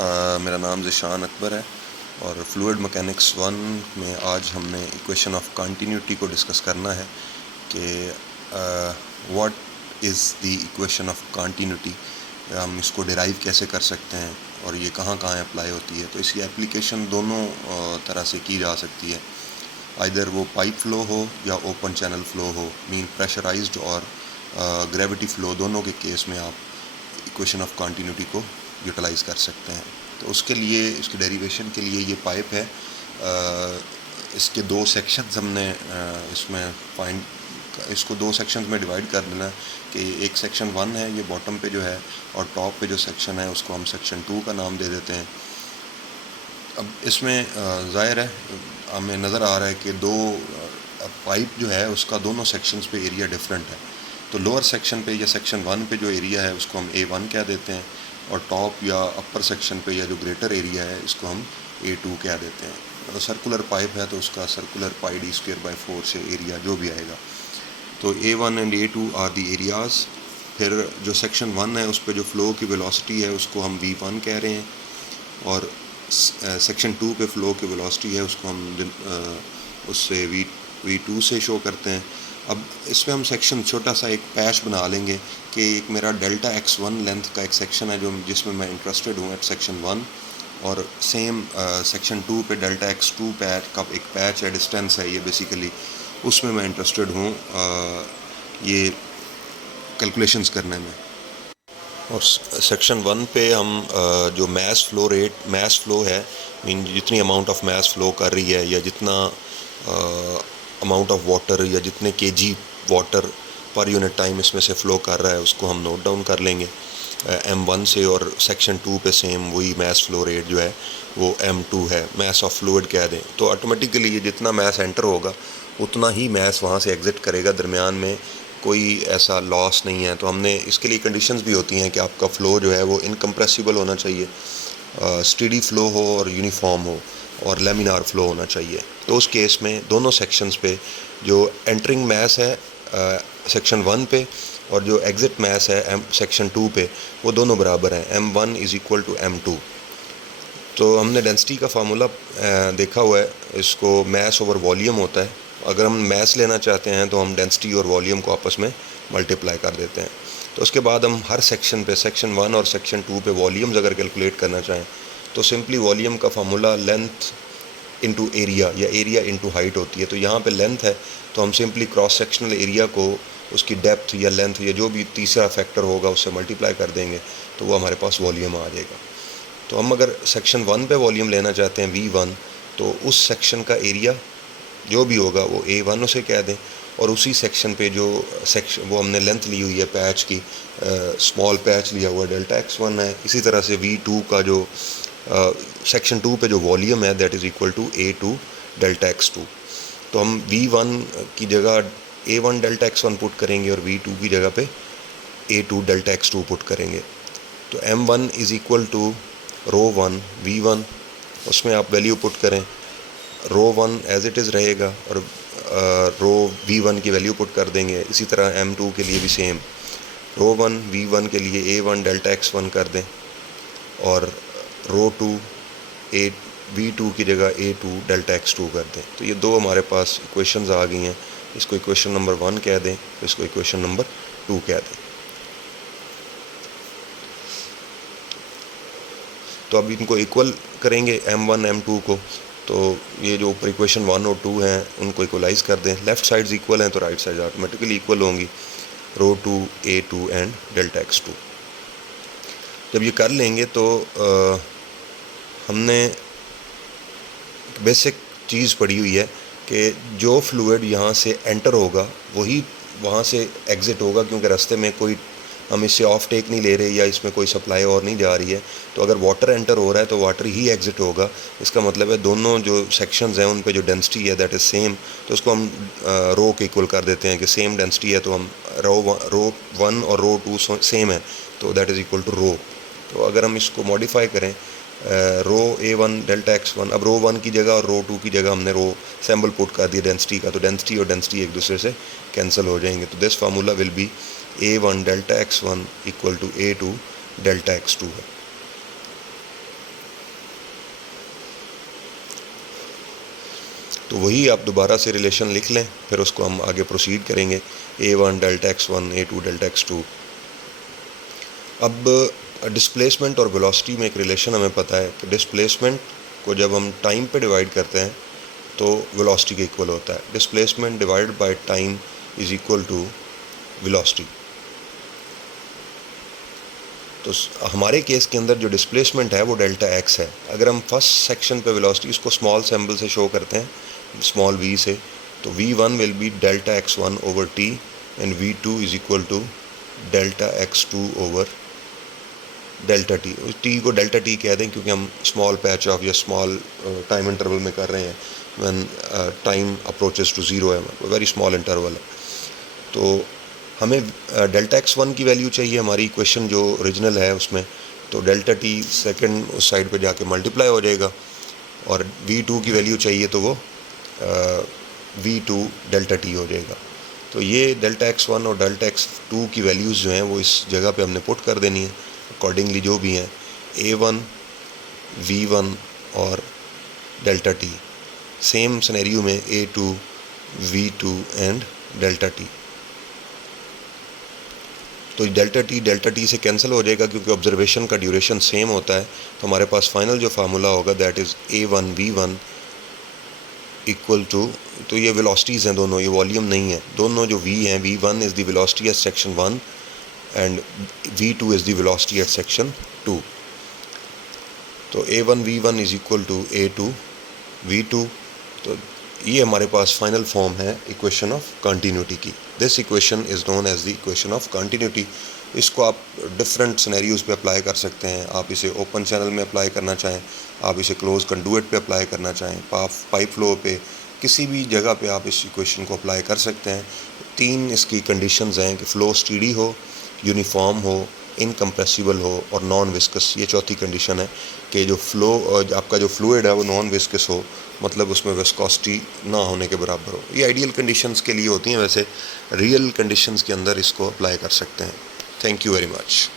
मेरा नाम ज़िशान अकबर है और फ्लूइड मैकेनिक्स 1 में आज हमने इक्वेशन ऑफ कंटिन्यूटी को डिस्कस करना है कि what is the equation of continuity, हम इसको डिराइव कैसे कर सकते हैं और ये कहाँ कहाँ अप्लाई होती है। तो इसकी एप्लीकेशन दोनों तरह से की जा सकती है, आइदर वो पाइप फ्लो हो या ओपन चैनल फ्लो हो, मीन प्रेशराइज्ड और ग्रेविटी फ्लो, दोनों के केस में आप इक्वेशन ऑफ कंटिन्यूटी को यूटिलाइज़ कर सकते हैं। तो उसके लिए, इसके डेरिवेशन के लिए ये पाइप है, इसके दो सेक्शंस हमने इसमें फाइंड, इसको दो सेक्शंस में डिवाइड कर देना कि एक सेक्शन 1 है, ये बॉटम पे जो है, और टॉप पे जो सेक्शन है उसको हम सेक्शन 2 का नाम दे देते हैं। अब इसमें ज़ाहिर है हमें नज़र आ रहा है कि दो पाइप जो है उसका दोनों सेक्शंस पे एरिया डिफरेंट है। तो लोअर सेक्शन पे या सेक्शन 1 पे जो एरिया है उसको हम A1 कह देते हैं, और टॉप या अपर सेक्शन पे या जो ग्रेटर एरिया है इसको हम A2 कह देते हैं। तो सर्कुलर पाइप है तो उसका सर्कुलर पाई d²/4 से एरिया जो भी आएगा। तो A1 and A2 are the areas. फिर जो सेक्शन 1 है उस पर जो फ़्लो की वेलोसिटी है उसको हम V1 कह रहे हैं, और सेक्शन 2 पे फ़्लो की वेलोसिटी है उसको हम उससे V2 से शो करते हैं। अब इसमें हम सेक्शन छोटा सा एक पैच बना लेंगे कि एक मेरा डेल्टा x1 लेंथ का एक सेक्शन है जो जिसमें मैं इंटरेस्टेड हूँ एट सेक्शन 1, और सेम सेक्शन 2 पे डेल्टा x2 पैच का एक पैच है, डिस्टेंस है ये बेसिकली, उसमें मैं इंटरेस्टेड हूँ ये कैलकुलेशंस करने में। और सेक्शन 1 पे हम जो मैस फ्लो है, मीन जितनी अमाउंट ऑफ मैस फ्लो कर रही है या जितना अमाउंट ऑफ वाटर या जितने KG water per unit time इसमें से फ़्लो कर रहा है उसको हम नोट डाउन कर लेंगे M1 से, और सेक्शन 2 पे सेम वही मैस फ्लो रेट जो है वो M2 है, मैस ऑफ फ्लूइड कह दें। तो ऑटोमेटिकली ये जितना मैस एंटर होगा उतना ही मैस वहाँ से एग्ज़िट करेगा, दरमियान में कोई ऐसा लॉस नहीं है। तो हमने इसके लिए कंडीशंस भी होती हैं कि आपका फ़्लो जो है वो इनकम्प्रेसिबल होना चाहिए, स्टेडी फ़्लो हो और यूनिफॉर्म हो, और लेमिनार फ़्लो होना चाहिए। तो उस केस में दोनों सेक्शंस पे जो एंटरिंग मैस है सेक्शन 1 पे और जो एग्ज़िट मैस है सेक्शन 2 पे, वो दोनों बराबर हैं, M1 = M2। तो हमने डेंसिटी का फार्मूला देखा हुआ है, इसको मैस ओवर वॉल्यूम होता है। अगर हम मैस लेना चाहते हैं तो हम डेंसिटी और वॉल्यूम को आपस में मल्टीप्लाई कर देते हैं। तो उसके बाद हम हर सेक्शन पे, सेक्शन 1 और सेक्शन 2 पे वॉल्यूम्स अगर कैलकुलेट करना चाहें तो सिंपली वॉल्यूम का फार्मूला लेंथ इंटू एरिया या एरिया इंटू हाइट होती है। तो यहाँ पे लेंथ है तो हम सिंपली क्रॉस सेक्शनल एरिया को उसकी डेप्थ या लेंथ या जो भी तीसरा फैक्टर होगा उससे मल्टीप्लाई कर देंगे तो वो हमारे पास वॉल्यूम आ जाएगा। तो हम अगर सेक्शन 1 पे वॉल्यूम लेना चाहते हैं V1, तो उस सेक्शन का एरिया जो भी होगा वो A1 उसे कह दें, और उसी सेक्शन पे जो सेक्शन वो हमने लेंथ ली हुई है पैच की, स्मॉल पैच लिया हुआ डेल्टा x1 है। इसी तरह से V2 का जो सेक्शन 2 पे जो वॉल्यूम है that is equal to A2 delta x2। तो हम V1 की जगह A1 डेल्टा x1 पुट करेंगे और V2 की जगह पे A2 डेल्टा x2 पुट करेंगे। तो M1 = ρ1 V1, उसमें आप वैल्यू पुट करें, ρ1 एज इट इज़ रहेगा और रो V1 की वैल्यू पुट कर देंगे। इसी तरह M2 के लिए भी सेम, ρ1 V1 के लिए A1 डेल्टा x1 कर दें और ρ2 V2 की जगह A2 डेल्टा x2 कर दें। तो ये दो हमारे पास इक्वेशंस आ गई हैं। इसको इक्वेशन नंबर 1 कह दें, इसको इक्वेशन नंबर 2 कह दें। तो अब इनको इक्वल करेंगे M1 M2 को, तो ये जो ऊपर इक्वेशन 1 और 2 हैं उनको इक्वलाइज़ कर दें। लेफ़्ट साइड्स इक्वल हैं तो राइट साइड ऑटोमेटिकली इक्वल होंगी, ρ2 A2 एंड डेल्टा x2। जब ये कर लेंगे तो हमने बेसिक चीज़ पढ़ी हुई है कि जो फ्लूइड यहाँ से एंटर होगा वही वहाँ से एग्ज़िट होगा, क्योंकि रास्ते में कोई हम इससे ऑफ टेक नहीं ले रहे या इसमें कोई सप्लाई और नहीं जा रही है। तो अगर वाटर एंटर हो रहा है तो वाटर ही एग्ज़िट होगा। इसका मतलब है दोनों जो सेक्शंस हैं उन पे जो डेंसिटी है दैट इज़ सेम, तो उसको हम रो के इक्वल कर देते हैं कि सेम डेंसिटी है तो हम ρ1 और ρ2 सेम है तो दैट इज़ इक्वल टू रो। तो अगर हम इसको मॉडिफाई करें, रो A1 डेल्टा x1, अब ρ1 की जगह और ρ2 की जगह हमने रो सैम्बल पुट कर दिया डेंसिटी का, तो डेंसिटी और डेंसिटी एक दूसरे से कैंसिल हो जाएंगे। तो this formula will be A1 delta x1 = A2 delta x2 है। तो वही आप दोबारा से रिलेशन लिख लें, फिर उसको हम आगे प्रोसीड करेंगे। A1 delta x1, A2 delta x2। अब डिस्प्लेसमेंट और वेलोसिटी में एक रिलेशन हमें पता है कि डिस्प्लेसमेंट को जब हम टाइम पे डिवाइड करते हैं तो वेलोसिटी के इक्वल होता है। Displacement divide by time is equal to velocity. तो हमारे केस के अंदर जो डिस्प्लेसमेंट है वो डेल्टा x है। अगर हम फर्स्ट सेक्शन पे वेलोसिटी इसको स्मॉल सिंबल से शो करते हैं, स्मॉल v से, तो v1 will be delta x1 over t and v2 is equal to delta x2 over delta t. T को डेल्टा टी कह दें क्योंकि हम स्मॉल पैच ऑफ या स्मॉल टाइम इंटरवल में कर रहे हैं। When time approaches to zero है, वेरी स्मॉल इंटरवल है। तो हमें डेल्टा x1 की वैल्यू चाहिए, हमारी इक्वेशन जो ओरिजिनल है उसमें, तो डेल्टा टी सेकंड उस साइड पे जाके मल्टीप्लाई हो जाएगा, और v2 की वैल्यू चाहिए तो वो v2 डेल्टा टी हो जाएगा। तो ये डेल्टा x1 और डेल्टा x2 की वैल्यूज़ जो हैं वो इस जगह पे हमने पुट कर देनी है अकॉर्डिंगली, जो भी हैं a1, v1 और डेल्टा टी। सेम सिनेरियो में a2, v2 and delta T. तो डेल्टा टी से कैंसिल हो जाएगा क्योंकि ऑब्जर्वेशन का ड्यूरेशन सेम होता है। तो हमारे पास फाइनल जो फार्मूला होगा that is a1 v1 equal to, तो ये वेलोसिटीज़ हैं दोनों, ये वॉल्यूम नहीं है। दोनों जो v हैं, v1 is the velocity at section 1 and v2 is the velocity at section 2। तो a1 v1 is equal to a2 v2। तो ये हमारे पास फाइनल फॉर्म है इक्वेशन ऑफ कंटिन्यूटी की। This equation is known as the equation of continuity. इसको आप different scenarios पे अप्लाई कर सकते हैं। आप इसे ओपन चैनल में अप्लाई करना चाहें, आप इसे क्लोज कंडुइट पे अप्लाई करना चाहें, पाइप फ्लो पे, किसी भी जगह पे आप इस इक्वेशन को अप्लाई कर सकते हैं। तीन इसकी कंडीशंस हैं कि फ़्लो स्टीडी हो, यूनिफॉर्म हो, इनकम्प्रेसिबल हो और नॉन विस्कस। ये चौथी कंडीशन है कि जो फ़्लो आपका जो फ्लूइड है वो नॉन विस्कस हो, मतलब उसमें विस्कोसिटी ना होने के बराबर हो। ये आइडियल कंडीशंस के लिए होती हैं, वैसे रियल कंडीशंस के अंदर इसको अप्लाई कर सकते हैं। Thank you very much.